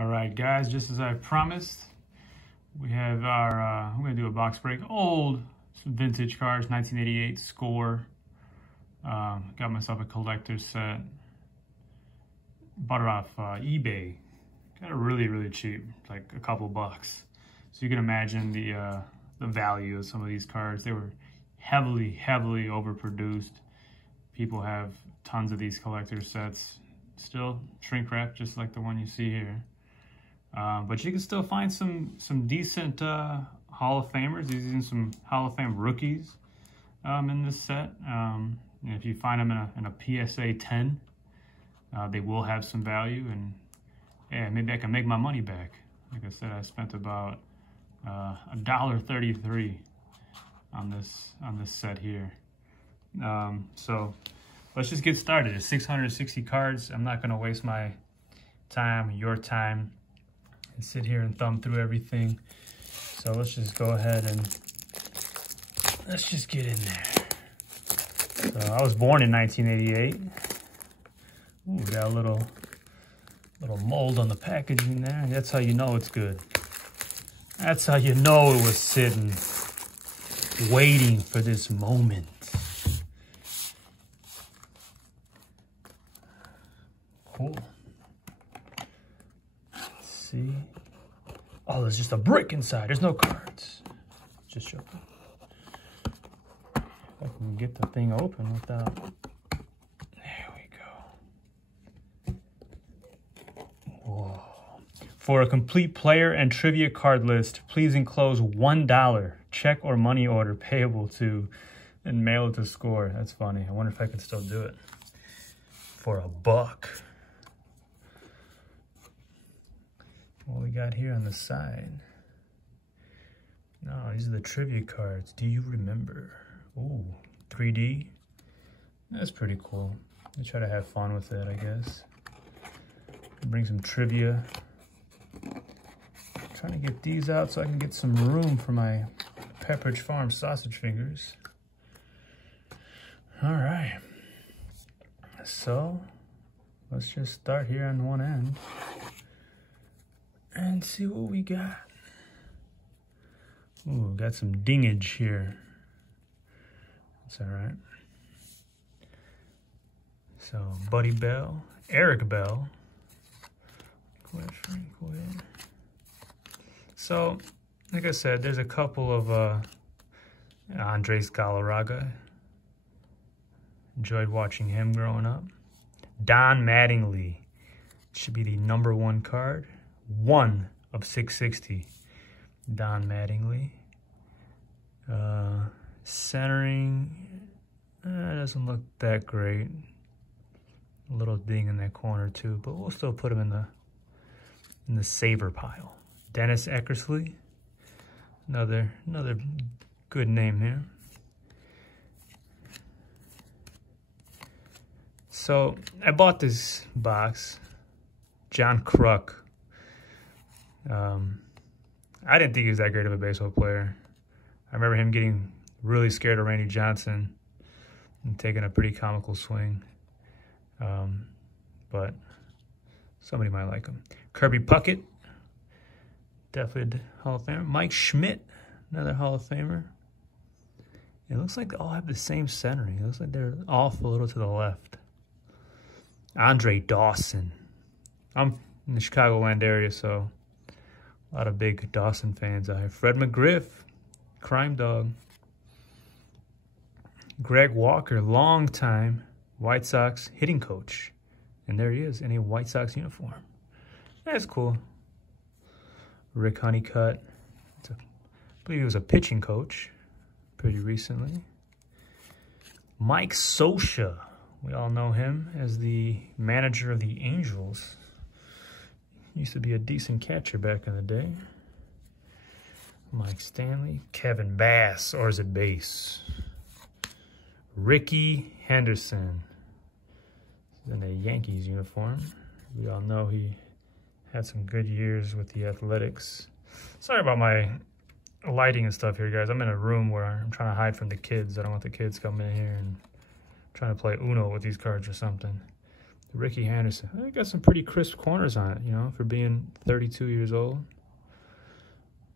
All right, guys, just as I promised, we have our, we're gonna do a box break. Some vintage cards, 1988 score. Got myself a collector's set. Bought it off eBay. Got it really cheap, like a couple bucks. So you can imagine the value of some of these cards. They were heavily overproduced. People have tons of these collector's sets. Still shrink wrap, just like the one you see here. But you can still find some decent Hall of Famers. Even some Hall of Fame rookies in this set. And if you find them in a PSA 10, they will have some value. And yeah, maybe I can make my money back. Like I said, I spent about $1.33 on this set here. So let's just get started. It's 660 cards. I'm not gonna waste my time, your time, and sit here and thumb through everything. So let's just go ahead and let's just get in there. So I was born in 1988. Ooh, got a little mold on the packaging there. That's how you know it's good. That's how you know it was sitting, waiting for this moment. Cool. Let's see. Oh, there's just a brick inside. There's no cards. Just joking. If I can get the thing open without... There we go. Whoa. For a complete player and trivia card list, please enclose $1 check or money order payable to and mail it to Score. That's funny. I wonder if I can still do it for $1. What we got here on the side? No, these are the trivia cards. Do you remember? Ooh, 3D. That's pretty cool. I try to have fun with it, I guess. Bring some trivia. Trying to get these out so I can get some room for my Pepperidge Farm sausage fingers. All right. So let's just start here on one end and see what we got. Ooh, got some dingage here. That's all right. So Buddy Bell, Eric Bell. So, like I said, there's a couple of Andres Galarraga. Enjoyed watching him growing up. Don Mattingly. Should be the #1 card. 1 of 660. Don Mattingly. Centering. Doesn't look that great. A little ding in that corner too, but we'll still put him in the saver pile. Dennis Eckersley, another good name here. So I bought this box, John Kruk. I didn't think he was that great of a baseball player. I remember him getting really scared of Randy Johnson and taking a pretty comical swing. But somebody might like him. Kirby Puckett, definitely Hall of Famer. Mike Schmidt, another Hall of Famer. It looks like they all have the same centering. It looks like they're off a little to the left. Andre Dawson. I'm in the Chicagoland area, so a lot of big Dawson fans out here. Fred McGriff, Crime Dog. Greg Walker, long time White Sox hitting coach. And there he is in a White Sox uniform. That's cool. Rick Honeycutt. I believe he was a pitching coach pretty recently. Mike Scioscia. We all know him as the manager of the Angels. Used to be a decent catcher back in the day. Mike Stanley. Kevin Bass, or is it Bass? Ricky Henderson. In a Yankees uniform. We all know he had some good years with the Athletics. Sorry about my lighting and stuff here, guys. I'm in a room where I'm trying to hide from the kids. I don't want the kids coming in here and trying to play Uno with these cards or something. Ricky Henderson. I got some pretty crisp corners on it, you know, for being 32 years old.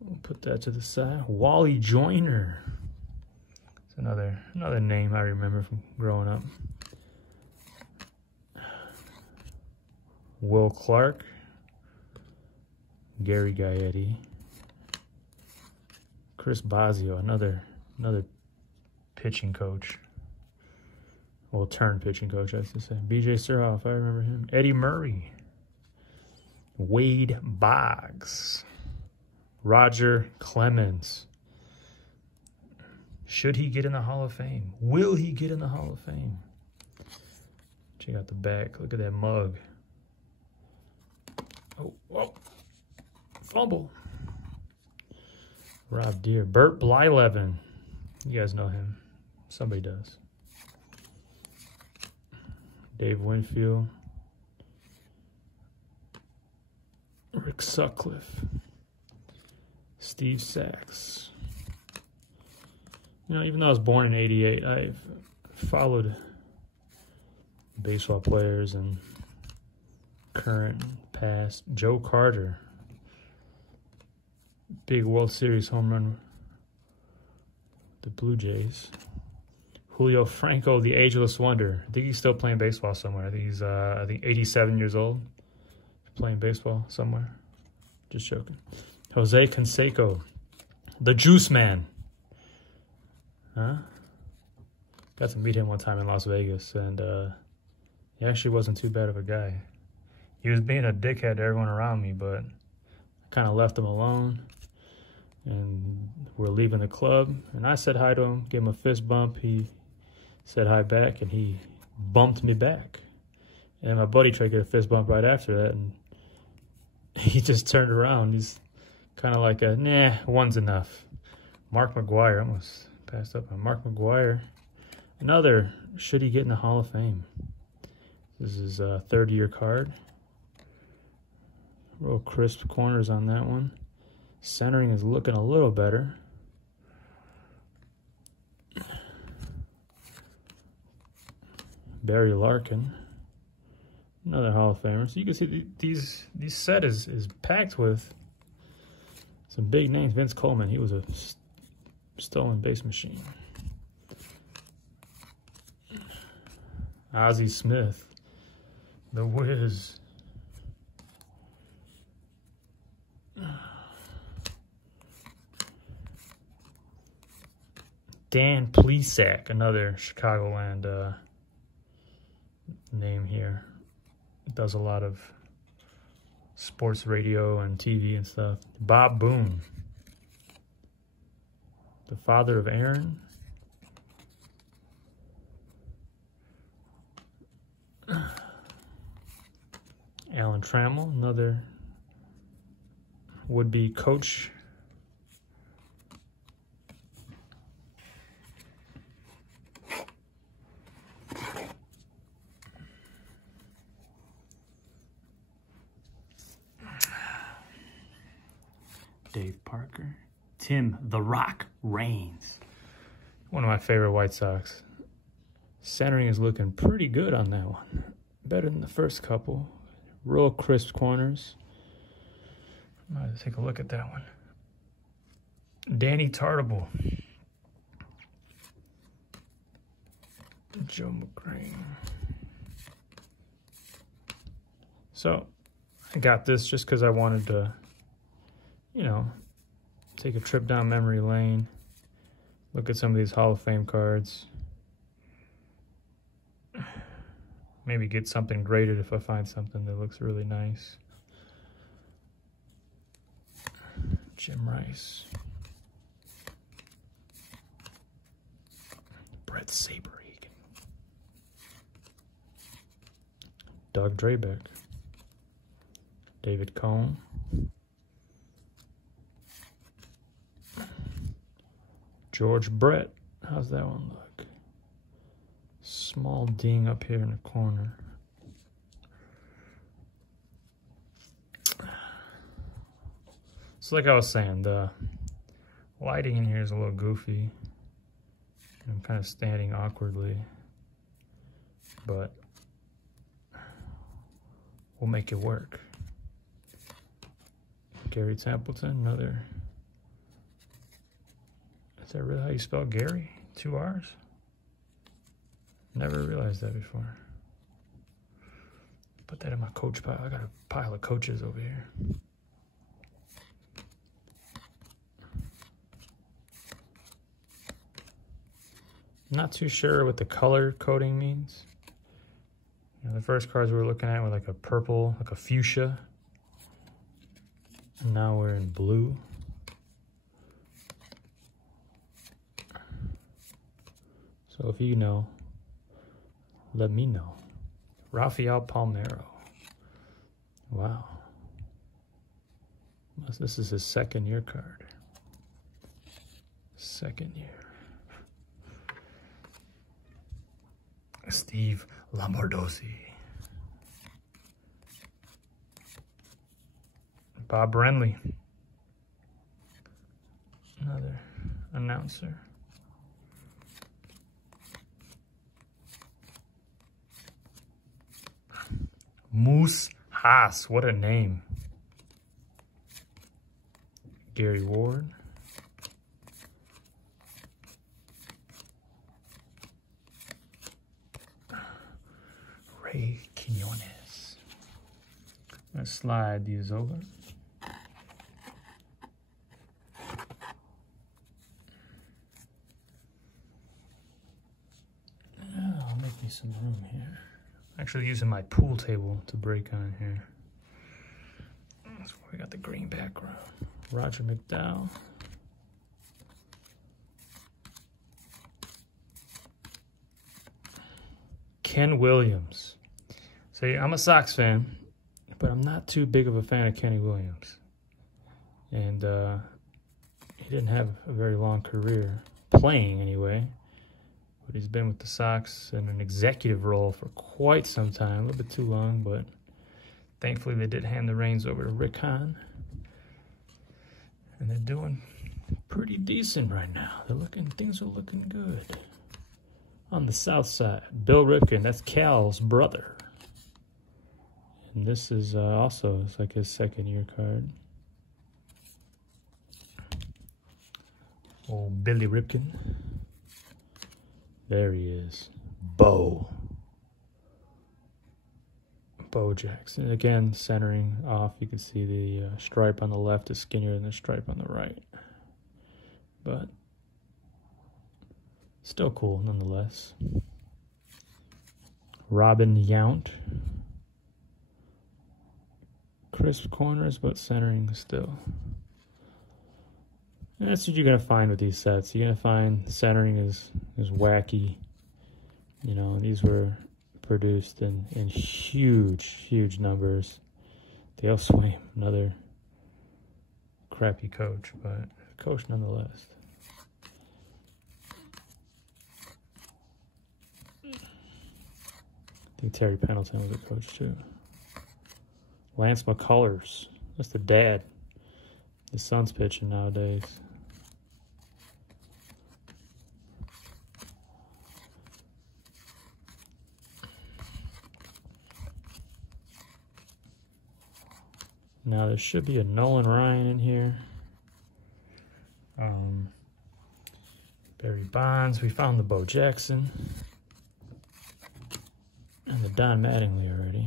We'll put that to the side. Wally Joyner. It's another name I remember from growing up. Will Clark. Gary Gaetti. Chris Bosio, another pitching coach. Well, turned pitching coach, I should say. BJ Surhoff, I remember him. Eddie Murray. Wade Boggs. Roger Clemens. Should he get in the Hall of Fame? Will he get in the Hall of Fame? Check out the back. Look at that mug. Oh, whoa. Fumble. Rob Deere. Bert Blyleven. You guys know him. Somebody does. Dave Winfield. Rick Sutcliffe. Steve Sachs. You know, even though I was born in '88, I've followed baseball players and current, past. Joe Carter. Big World Series home run. The Blue Jays. Julio Franco, the ageless wonder. I think he's still playing baseball somewhere. I think he's, 87 years old. Playing baseball somewhere. Just joking. Jose Canseco, the Juice Man. Huh? Got to meet him one time in Las Vegas, and he actually wasn't too bad of a guy. He was being a dickhead to everyone around me, but I kind of left him alone. And we're leaving the club, and I said hi to him, gave him a fist bump. He said hi back, and he bumped me back. And my buddy tried to get a fist bump right after that, and he just turned around. He's kind of like a, nah, one's enough. Mark McGwire, almost passed up on Mark McGwire. Another, should he get in the Hall of Fame? This is a third-year card. Real crisp corners on that one. Centering is looking a little better. Barry Larkin. Another Hall of Famer. So you can see these set is packed with some big names. Vince Coleman, he was a stolen base machine. Ozzie Smith, the Wiz. Dan Plesac, another Chicagoland name here. Does a lot of sports radio and TV and stuff. Bob Boone, the father of Aaron. Alan Trammell, another would-be coach. Dave Parker. Tim "The Rock" Raines. One of my favorite White Sox. Centering is looking pretty good on that one. Better than the first couple. Real crisp corners. Might take a look at that one. Danny Tartable. Joe McCrane. So, I got this just because I wanted to, you know, take a trip down memory lane. Look at some of these Hall of Fame cards. Maybe get something graded if I find something that looks really nice. Jim Rice. Brett Saberhagen. Doug Drabeck. David Cohn. George Brett. How's that one look? Small ding up here in the corner. So like I was saying, the lighting in here is a little goofy. I'm kind of standing awkwardly, but we'll make it work. Gary Templeton, another. Is that really how you spell Gary? 2 R's? Never realized that before. Put that in my coach pile. I got a pile of coaches over here. Not too sure what the color coding means. You know, the first cards we were looking at were like a purple, like a fuchsia. And now we're in blue. So if you know, let me know. Rafael Palmeiro. Wow. This is his second year card. Second year. Steve Lombardozzi. Bob Brenly. Another announcer. Moose Haas, what a name. Gary Ward. Ray Quinones. Let's slide these over. I'll make me some room here. Actually using my pool table to break on here. That's where we got the green background. Roger McDowell. Ken Williams. So yeah, I'm a Sox fan, but I'm not too big of a fan of Kenny Williams. And he didn't have a very long career, playing anyway. But he's been with the Sox in an executive role for quite some time, a little bit too long, but thankfully they did hand the reins over to Rick Hahn. And they're doing pretty decent right now. Things are looking good. On the south side, Bill Ripken, that's Cal's brother. And this is also, it's like his second year card. Old Billy Ripken. There he is. Bo Jackson. Again, centering off. You can see the stripe on the left is skinnier than the stripe on the right. But still cool nonetheless. Robin Yount. Crisp corners, but centering still. And that's what you're going to find with these sets. You're going to find centering is wacky. You know, these were produced in huge numbers. Dale Swaim, another crappy coach, but coach nonetheless. I think Terry Pendleton was a coach too. Lance McCullers, that's the dad. His son's pitching nowadays. Now there should be a Nolan Ryan in here. Barry Bonds. We found the Bo Jackson. And the Don Mattingly already.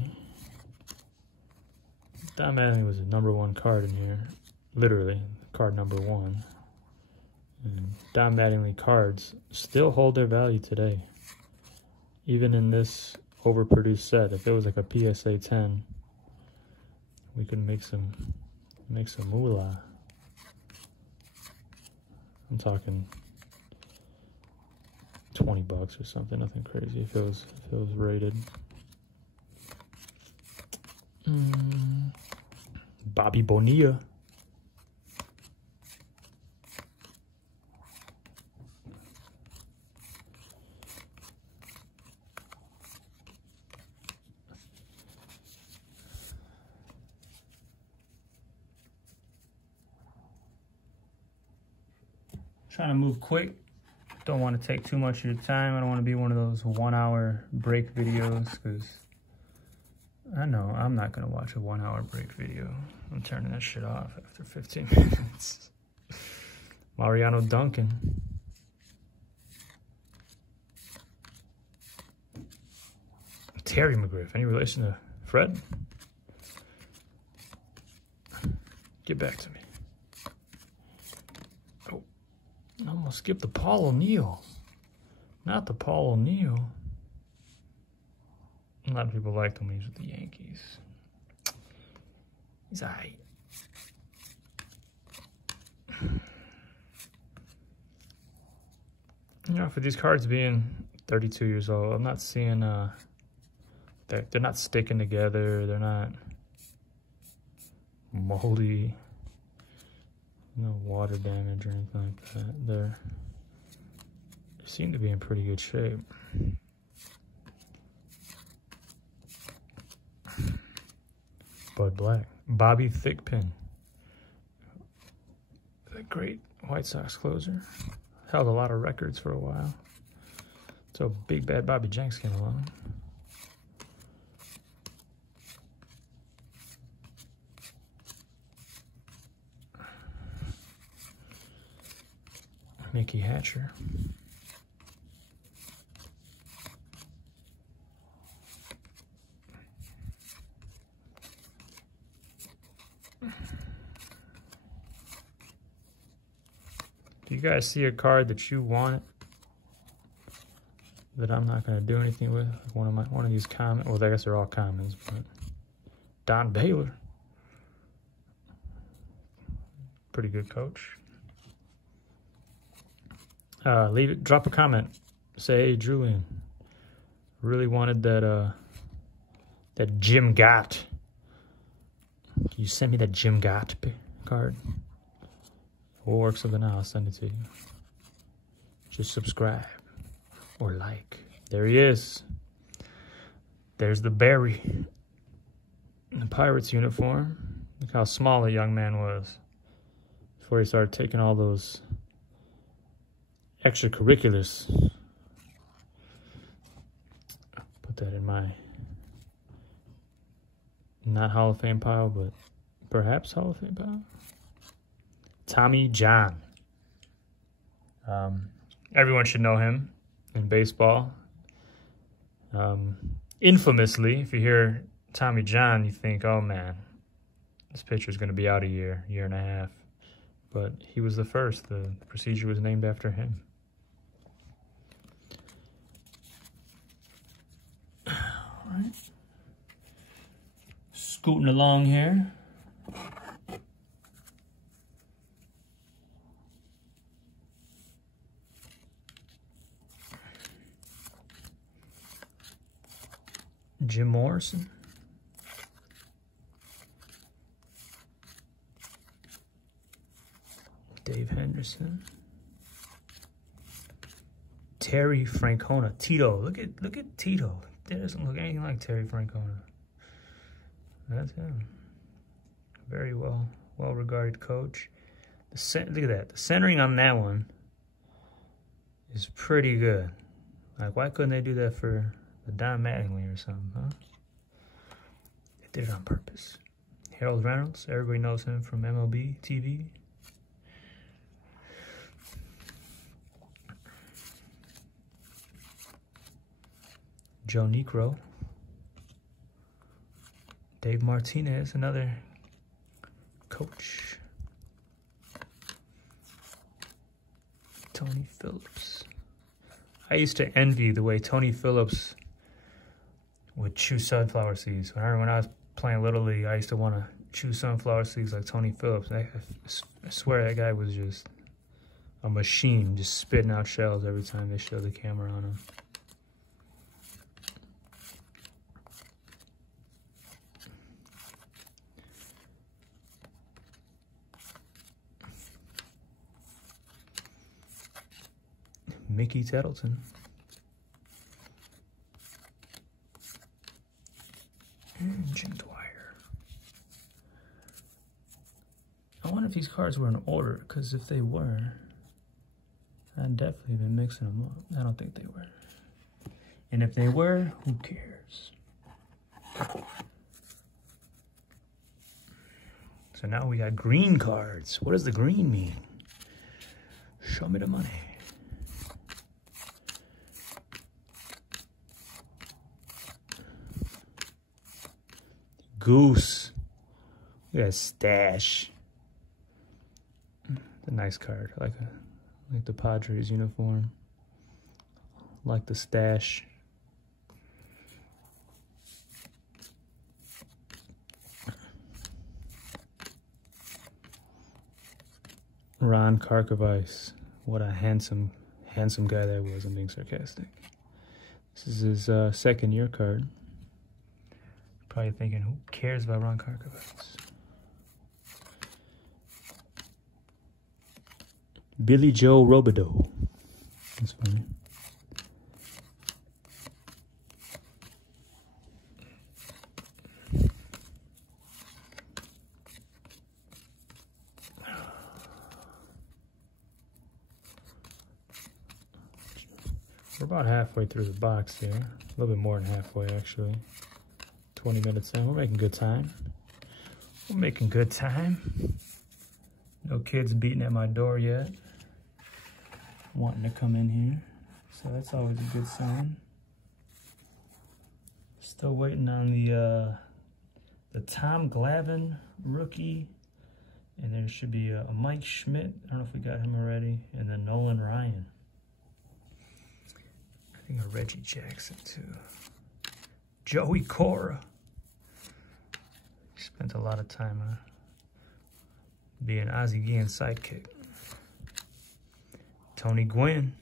Don Mattingly was the #1 card in here. Literally, card #1. And Don Mattingly cards still hold their value today. Even in this overproduced set. If it was like a PSA 10, we could make some moolah. I'm talking $20 or something, nothing crazy if it was rated. Bobby Bonilla. Trying to move quick. Don't want to take too much of your time. I don't want to be one of those 1-hour break videos because I know, I'm not gonna watch a 1 hour break video. I'm turning that shit off after 15 minutes. Mariano Duncan. Terry McGriff, any relation to Fred? Get back to me. Oh, I almost skipped the Paul O'Neill. Not the Paul O'Neill. A lot of people liked him when he was with the Yankees. He's alright. You know, for these cards being 32 years old, I'm not seeing, they're not sticking together. They're not moldy, no water damage or anything like that. They seem to be in pretty good shape. Bud Black. Bobby Thigpen. The great White Sox closer. Held a lot of records for a while. So Big Bad Bobby Jenks came along. Mickey Hatcher. Do you guys see a card that you want that I'm not going to do anything with? One of these common, well, I guess they're all commons, but Don Baylor, pretty good coach. Leave it, drop a comment. Say, hey, Julian, really wanted that that Jim Gott. Can you send me that Jim Gott card? We'll work something out. I'll send it to you. Just subscribe or like. There he is. There's the Barry in the Pirates uniform. Look how small the young man was before he started taking all those extracurriculars. Put that in my not Hall of Fame pile, but perhaps Hall of Fame pile. Tommy John. Everyone should know him in baseball. Infamously, if you hear Tommy John, you think, oh man, this pitcher's going to be out a year and a half. But he was the first. The procedure was named after him. All right. Scooting along here. Jim Morrison. Dave Henderson. Terry Francona. Tito. Look at Tito. That doesn't look anything like Terry Francona. That's him. Very well regarded coach. Look at that. The centering on that one is pretty good. Like, why couldn't they do that for the Don Mattingly or something, huh? They did it on purpose. Harold Reynolds, everybody knows him from MLB TV. Joe Negro. Dave Martinez, another coach. Tony Phillips. I used to envy the way Tony Phillips would chew sunflower seeds. When I was playing Little League, I used to want to chew sunflower seeds like Tony Phillips. I swear that guy was just a machine, just spitting out shells every time they showed the camera on him. Mickey Tettleton. And Jim Dwyer. I wonder if these cards were in order, because if they were, I'd definitely been mixing them up. I don't think they were. And if they were, who cares? So now we got green cards. What does the green mean? Show me the money. Goose. We got Stash. It's a nice card. I like the Padres uniform. Like the Stash. Ron Karkovice. What a handsome guy that was. I'm being sarcastic. This is his second year card. Probably thinking, who cares about Ron Karkovice? Billy Joe Robideau. That's funny. We're about halfway through the box here. A little bit more than halfway, actually. 20 minutes in. We're making good time. We're making good time. No kids beating at my door yet. Wanting to come in here. So that's always a good sign. Still waiting on the Tom Glavine rookie. And there should be a Mike Schmidt. I don't know if we got him already. And then Nolan Ryan. I think a Reggie Jackson too. Joey Cora. Spent a lot of time being Ozzie Guillen's sidekick. Tony Gwynn.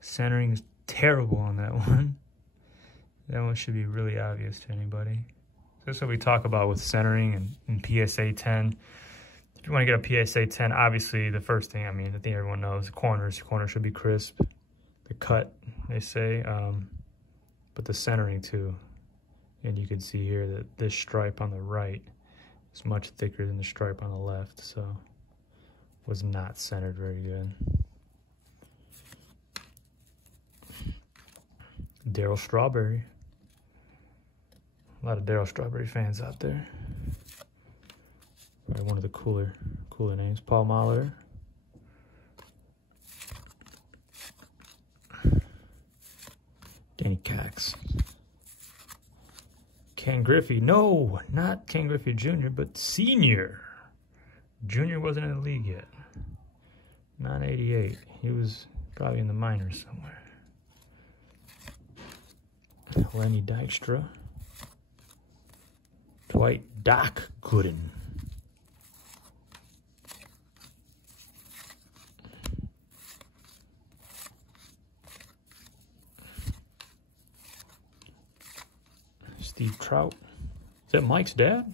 Centering is terrible on that one. That one should be really obvious to anybody. That's what we talk about with centering and PSA 10. If you want to get a PSA 10, obviously the first thing, I think everyone knows, corners. Corners should be crisp. The cut, they say, but the centering too. And you can see here that this stripe on the right is much thicker than the stripe on the left, so was not centered very good. Darryl Strawberry. A lot of Darryl Strawberry fans out there. Probably one of the cooler names. Paul Molitor. Danny Cox. Ken Griffey. No, not Ken Griffey Jr., but Senior. Junior wasn't in the league yet. 988. He was probably in the minors somewhere. Lenny Dykstra. Dwight Doc Gooden. Steve Trout. Is that Mike's dad?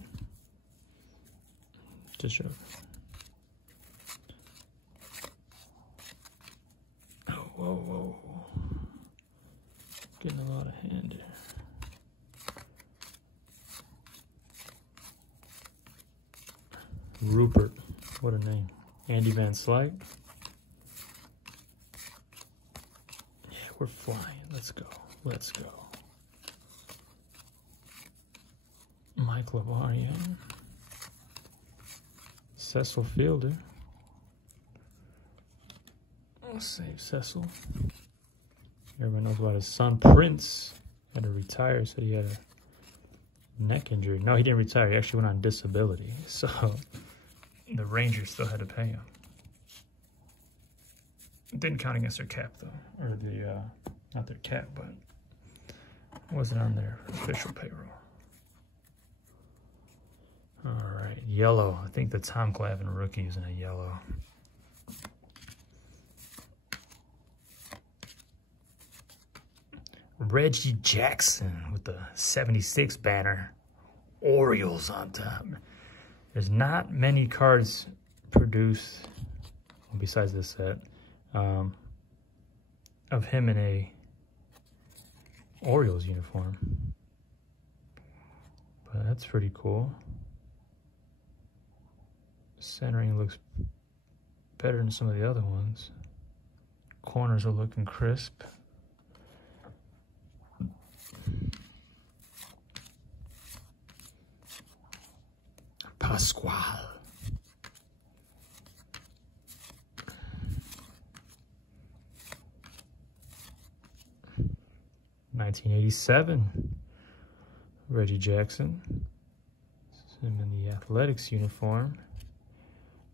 Just joking. Oh, whoa, whoa. Getting a lot of hand here. Rupert. What a name. Andy Van Slyke. Yeah, we're flying. Let's go. Let's go. Mike Lavarian. Cecil Fielder. I'll save Cecil. Everyone knows about his son Prince. Had to retire, said he had a neck injury. No, he didn't retire. He actually went on disability. So the Rangers still had to pay him. It didn't count against their cap though. Or the, not their cap, but it wasn't on their official payroll. All right, yellow. I think the Tom Glavine rookie is in a yellow. Reggie Jackson with the 76 banner. Orioles on top. There's not many cards produced, besides this set, of him in a Orioles uniform. But that's pretty cool. Centering looks better than some of the other ones. Corners are looking crisp. Pasquale. $1987, Reggie Jackson. This is him in the Athletics uniform.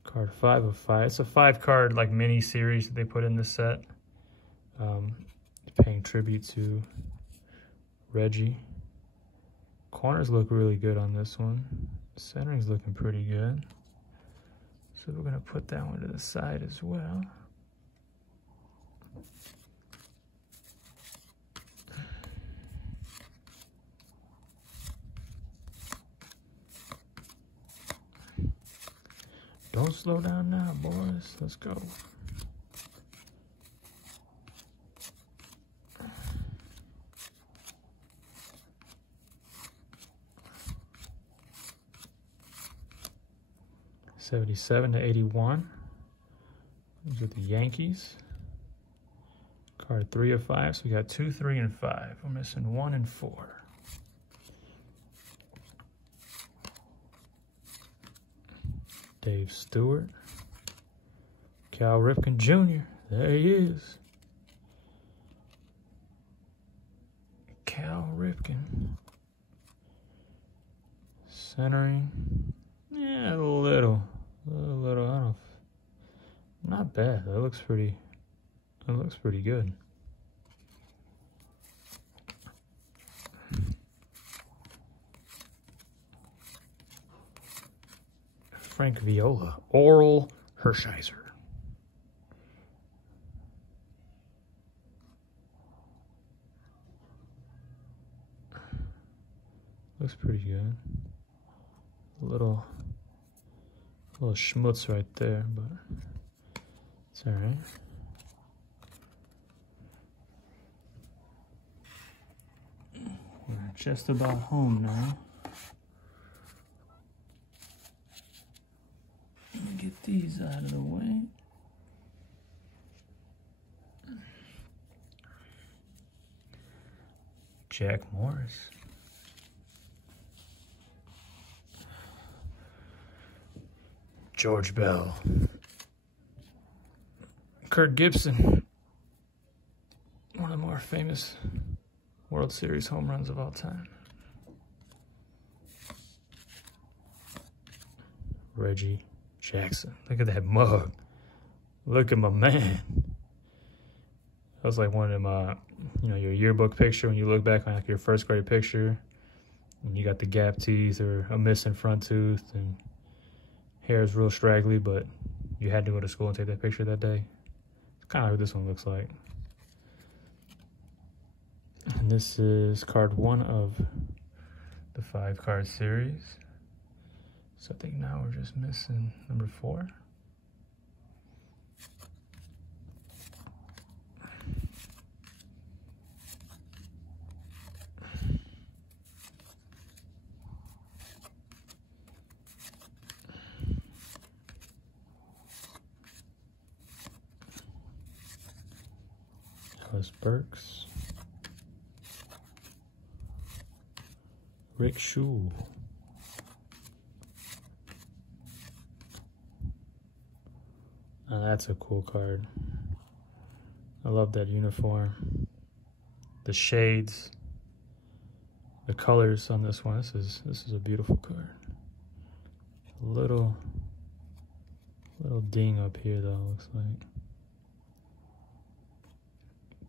Card 5 of 5. It's a 5-card like mini series that they put in this set. Paying tribute to Reggie. Corners look really good on this one. Centering's looking pretty good. So we're gonna put that one to the side as well. Don't slow down now, boys. Let's go. '77 to '81. These are the Yankees. Card 3 of 5. So we got 2, 3, and 5. We're missing 1 and 4. Dave Stewart. Cal Ripken Jr. There he is. Cal Ripken. Centering. Yeah, a little, I don't know. Not bad. That looks pretty good. Frank Viola, Oral Hershiser. Looks pretty good. A little schmutz right there, but it's all right. We're just about home now. Let me get these out of the way. Jack Morris. George Bell. Kurt Gibson. One of the more famous World Series home runs of all time. Reggie Jackson. Look at that mug. Look at my man. That was like one of them, your yearbook picture when you look back on like your first grade picture and you got the gap teeth or a missing front tooth and hair is real straggly, but you had to go to school and take that picture that day. It's kind of like what this one looks like. And this is card 1 of the 5-card series. So I think now we're just missing number 4. Ellis Burks. Rick Shue. Now that's a cool card. I love that uniform. The shades, the colors on this one. This is a beautiful card. A little ding up here though, looks like.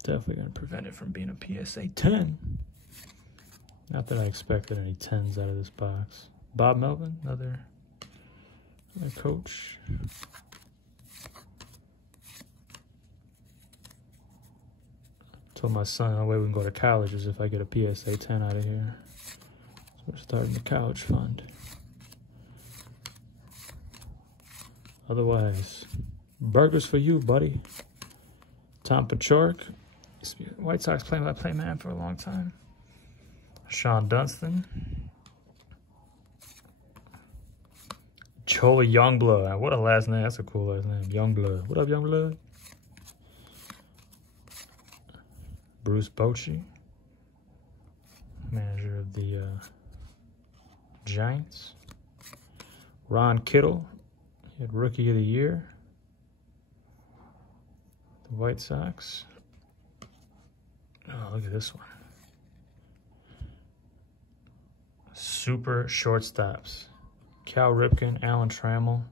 Definitely gonna prevent it from being a PSA 10. Not that I expected any 10s out of this box. Bob Melvin, another coach. Told my son the way we can go to college is if I get a PSA 10 out of here. So we're starting the college fund. Otherwise, burgers for you, buddy. Tom Paciorek. White Sox play-by-play man for a long time. Sean Dunston. Joey Youngblood. What a last name. That's a cool last name. Youngblood. What up, Youngblood? Bruce Bochy. Manager of the Giants. Ron Kittle, he had Rookie of the Year. The White Sox. Oh, look at this one. Super shortstops. Cal Ripken, Alan Trammell,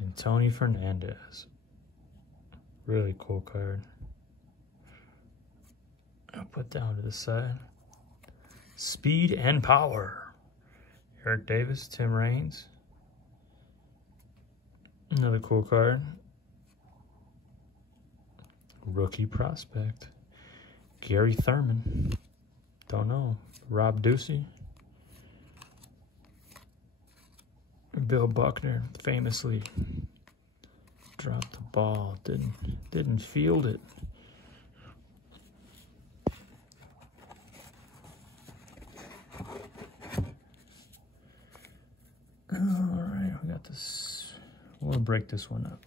and Tony Fernandez. Really cool card. I'll put down to the side. Speed and Power. Eric Davis, Tim Raines. Another cool card. Rookie Prospect. Gary Thurman. Don't know. Rob Ducey. Bill Buckner famously dropped the ball. Didn't field it. All right, we got this. We'll break this one up.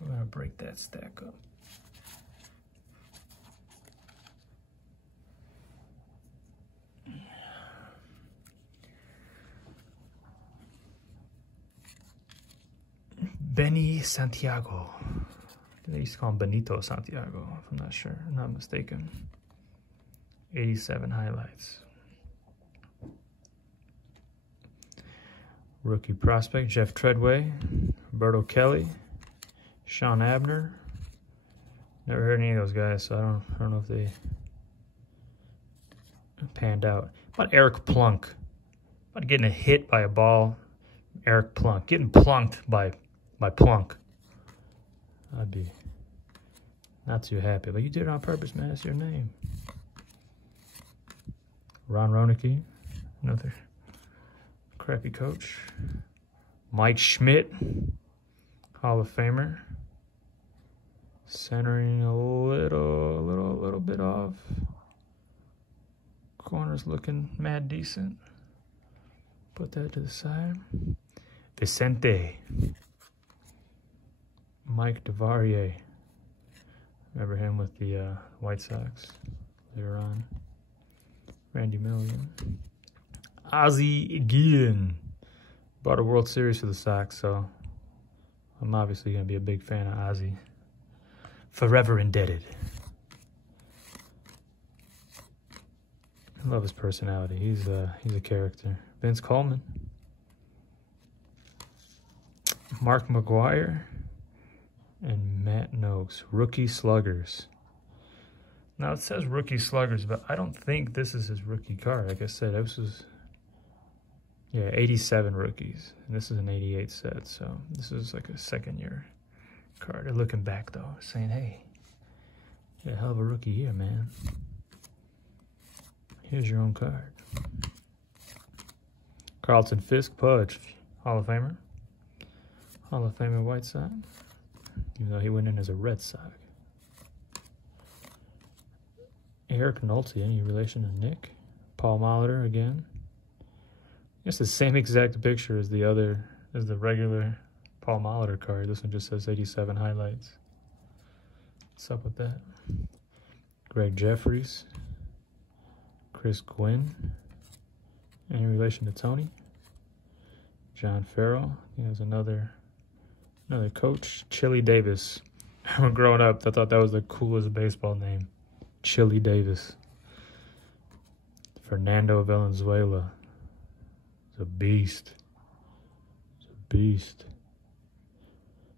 We're gonna break that stack up. Benny Santiago. They used to call him Benito Santiago, if I'm not sure, I'm not mistaken. 87 highlights. Rookie prospect, Jeff Treadway, Roberto Kelly, Sean Abner. Never heard any of those guys, so I don't know if they panned out. How about Eric Plunk? How about getting a hit by a ball? Eric Plunk, getting plunked by Plunk. I'd be not too happy, but you did it on purpose, man. That's your name. Ron Ronicke, another crappy coach. Mike Schmidt, Hall of Famer. Centering a little bit off. Corners looking mad decent. Put that to the side. Vicente. Mike DeVarier. Remember him with the White Sox later on. Randy Milligan. Ozzie Guillen. Brought a World Series for the Sox, so I'm obviously going to be a big fan of Ozzie. Forever indebted. I love his personality. He's a character. Vince Coleman. Mark McGuire. And Matt Noakes. Rookie Sluggers. Now it says Rookie Sluggers, but I don't think this is his rookie card. Like I said, this was, yeah, 87 rookies. And this is an 88 set, so this is like a second year card. They're looking back though, saying, hey, you got a hell of a rookie here, man. Here's your own card. Carlton Fisk, Pudge, Hall of Famer. Hall of Famer White Sox. Even though he went in as a Red Sox. Eric Nolte, any relation to Nick? Paul Molitor again. I guess the same exact picture as the regular Paul Molitor card. This one just says 87 highlights. What's up with that? Greg Jeffries. Chris Gwynn. Any relation to Tony? John Farrell. He has another coach. Chili Davis. Growing up, I thought that was the coolest baseball name. Chili Davis. Fernando Valenzuela. He's a beast. He's a beast.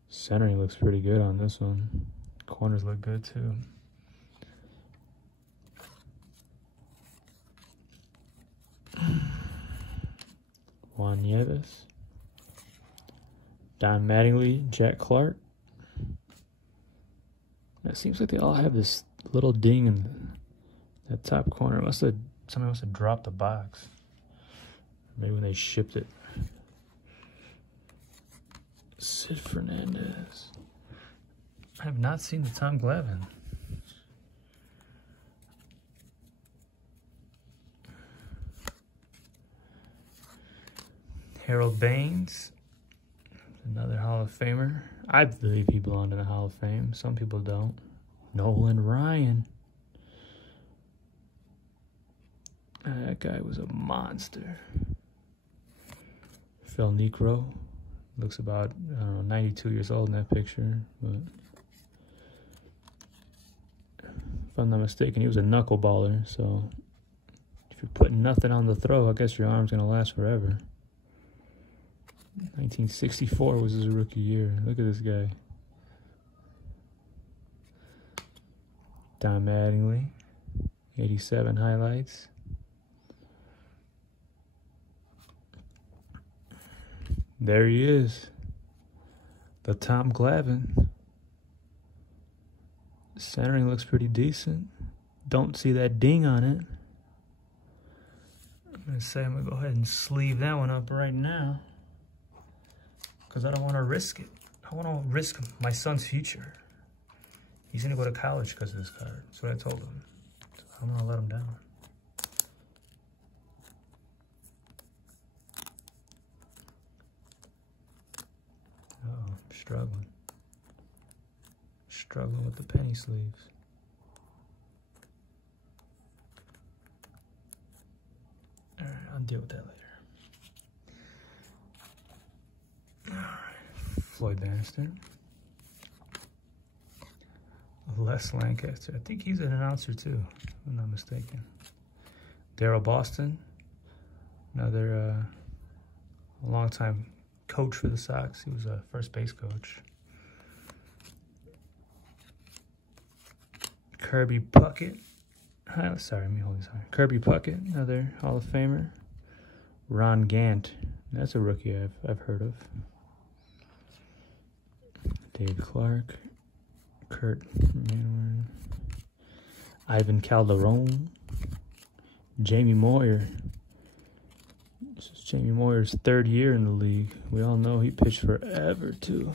Centering looks pretty good on this one. Corners look good too. Juan Nieves. Don Mattingly, Jack Clark. It seems like they all have this little ding in that top corner. Somebody must have dropped the box. Maybe when they shipped it. Sid Fernandez. I have not seen the Tom Glavine. Harold Baines. Another Hall of Famer. I believe he belonged in the Hall of Fame. Some people don't. Nolan Ryan. That guy was a monster. Phil Necro. Looks about, I don't know, 92 years old in that picture. But if I'm not mistaken, he was a knuckleballer. So if you're putting nothing on the throw, I guess your arm's going to last forever. 1964 was his rookie year. Look at this guy. Don Mattingly. 87 highlights. There he is. The Tom Glavine. Centering looks pretty decent. Don't see that ding on it. I'm going to say I'm going to go ahead and sleeve that one up right now, because I don't want to risk it. I want to risk my son's future. He's going to go to college because of this card. That's what I told him. So I'm going to let him down. Uh-oh, I'm struggling. Struggling with the penny sleeves. All right, I'll deal with that later. All right, Floyd Bannister. Les Lancaster. I think he's an announcer too, if I'm not mistaken. Daryl Boston. Another longtime coach for the Sox. He was a first base coach. Kirby Puckett. Sorry, let me hold this high. Kirby Puckett, another Hall of Famer. Ron Gant. That's a rookie I've heard of. Dave Clark. Kurt Manward. Ivan Calderon. Jamie Moyer. This is Jamie Moyer's third year in the league. We all know he pitched forever too.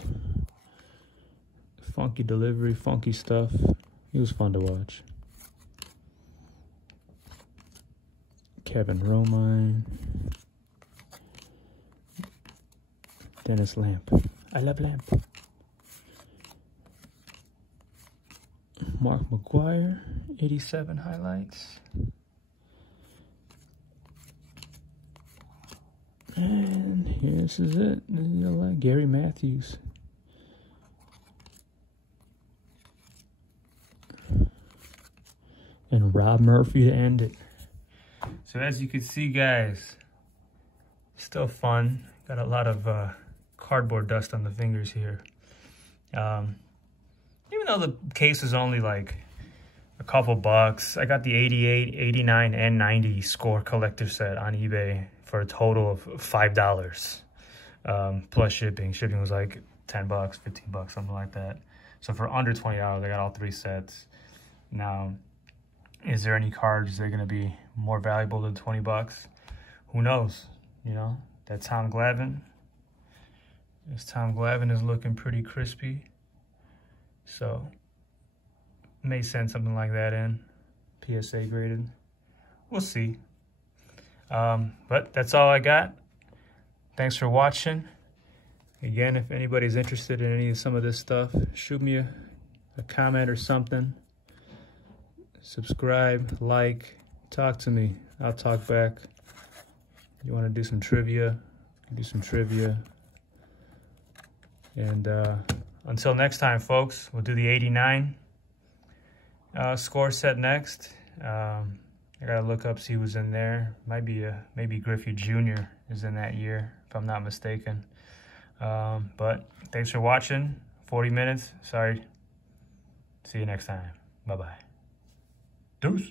Funky delivery, funky stuff. He was fun to watch. Kevin Romine. Dennis Lamp. I love Lamp. Mark McGuire, 87 highlights. And here, this is it. Gary Matthews. And Rob Murphy to end it. So as you can see, guys, still fun. Got a lot of cardboard dust on the fingers here. Even though the case is only like a couple bucks, I got the 88, 89, and 90 score collector set on eBay for a total of $5 plus shipping. Shipping was like 10 bucks, 15 bucks, something like that. So for under $20, I got all three sets. Now, is there any cards that are going to be more valuable than 20 bucks? Who knows? You know, that Tom Glavine. This Tom Glavine is looking pretty crispy. So, may send something like that in. PSA graded. We'll see. But that's all I got. Thanks for watching. Again, if anybody's interested in some of this stuff, shoot me a comment or something. Subscribe, like, talk to me. I'll talk back. You want to do some trivia? Do some trivia. And until next time, folks, we'll do the 89 score set next. I gotta look up, see who's in there. Might be maybe Griffey Jr. is in that year, if I'm not mistaken. But thanks for watching. 40 minutes. Sorry. See you next time. Bye-bye. Deuce.